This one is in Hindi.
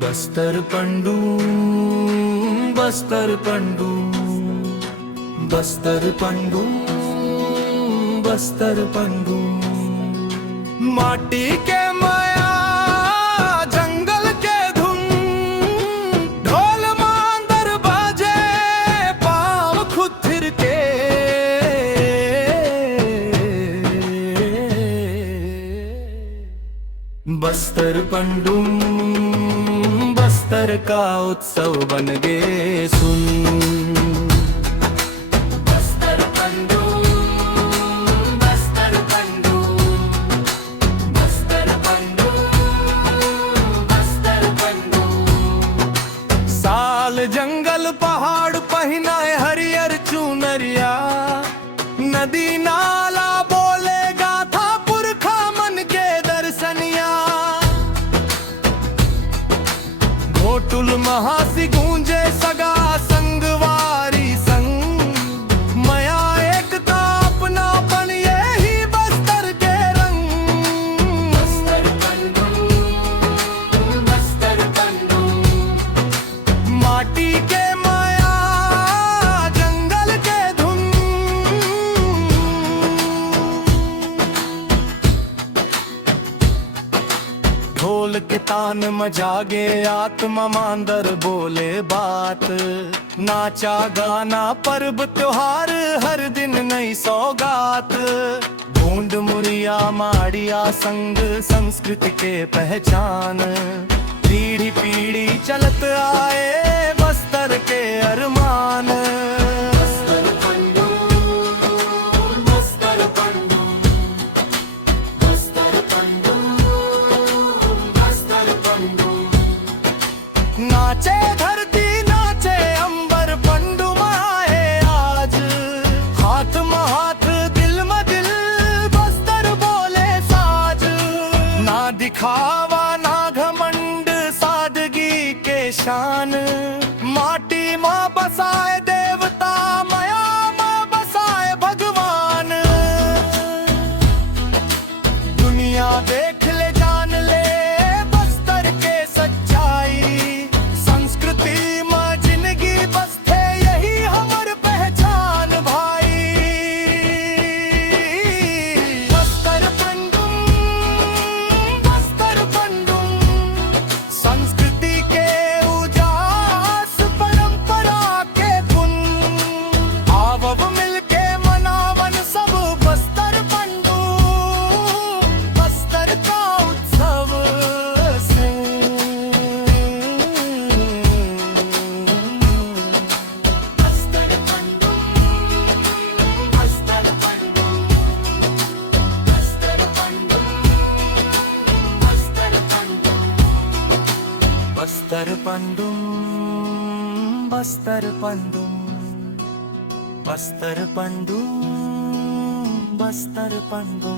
बस्तर पंडू, बस्तर पंडू, बस्तर पंडू, बस्तर पंडू। माटी के माया जंगल के धुन, ढोल मांदर बाजे पाँव खुद थिर के। बस्तर पंडू बस्तर का उत्सव बन गे सुन। बस्तर पंडू, बस्तर पंडू, बस्तर पंडू, बस्तर पंडू। साल जंगल पहाड़ पहिनाए हरियर चुनरिया, नदी नाला बोले गाथा पुरखा मन के दर्शनिया। घोटुल महासी गूंजे सगा संगवारी संग, मया एकता अपनापन यही बस्तर के रंग। बस्तर पंडू, बस्तर पंडू, माटी के माया जंगल के धुन। ढोल के तान मजागे आत्मा मांदर बोले बात, नाचा गाना पर्व त्योहार हर दिन नई सौगात। ढूंढ मुरिया माड़िया संग संस्कृति के पहचान, पीढ़ी पीढ़ी चलत आए बस्तर के अरमान। बस्तर पंडू, बस्तर पंडू, बस्तर पंडू, बस्तर पंडू। नाचे धरती नाचे अंबर पंडू माए आज, हाथ में हाथ दिल में दिल बस्तर बोले साज। ना दिखावा ना घमंड सादगी के शान, माटी माँ बसाए देवता माया माँ बसाए भगवान। दुनिया देख ले जान ले बस्तर के सच्चाई, संस्कृति में जिंदगी बसते यही हमर पहचान भाई। बस्तर पंडू, बस्तर पंडू, संस्कृति के उजास परंपरा के गुण। आवव मिलके मनावन सब बस्तर पंडू, बस्तर का उत्सव से। बस्तर पंडू, बस्तर पंडू, बस्तर पंडू, बस्तर पंडू। बस्तर पंडू, बस्तर पंडू, बस्तर पंडू, बस्तर पंडू।